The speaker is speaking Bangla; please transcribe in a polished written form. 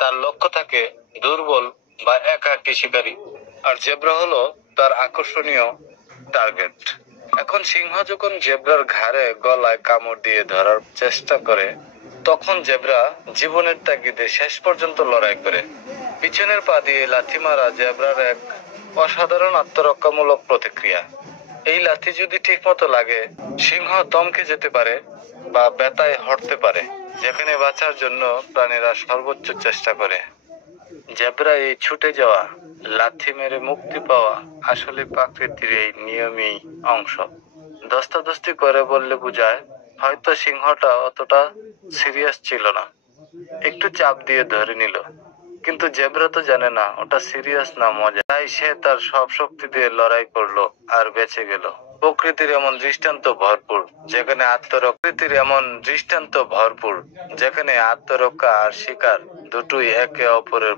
তার লক্ষ্য থাকে দুর্বল বা একাকী শিকারী, আর জেব্রা হলো তার আকর্ষণীয় টার্গেট। এখন সিংহ যখন জেব্রার ঘাড়ে গলায় কামড় দিয়ে ধরার চেষ্টা করে, তখন জেব্রা জীবনের তাগিদে শেষ পর্যন্ত লড়াই করে। পিছনের পা দিয়ে লাথি মারা জেব্রার এক অসাধারণ আত্মরক্ষামূলক প্রতিক্রিয়া। এই লাথি যদি ঠিকমতো লাগে, সিংহ থমকে যেতে পারে বা ব্যথায় হটতে পারে, যেখানে বাঁচার জন্য প্রাণীরা সর্বোচ্চ চেষ্টা করে। জেব্রা এই ছুটে যাওয়া, লাথি মেরে মুক্তি পাওয়া আসলে প্রকৃতির এই নিয়মই অংশ। ধস্তাধস্তি করে বললে বোঝায় হয়তো সিংহটা অতটা সিরিয়াস ছিল না, একটু চাপ দিয়ে ধরে নিল। কিন্তু জেব্রা তো জানে না ওটা সিরিয়াস না মজা, তাই সে তার সব শক্তি দিয়ে লড়াই করলো আর বেঁচে গেল। প্রকৃতির এমন দৃষ্টান্ত ভরপুর যেখানে আত্মরক্ষা আর শিকার দুটোই একে অপরের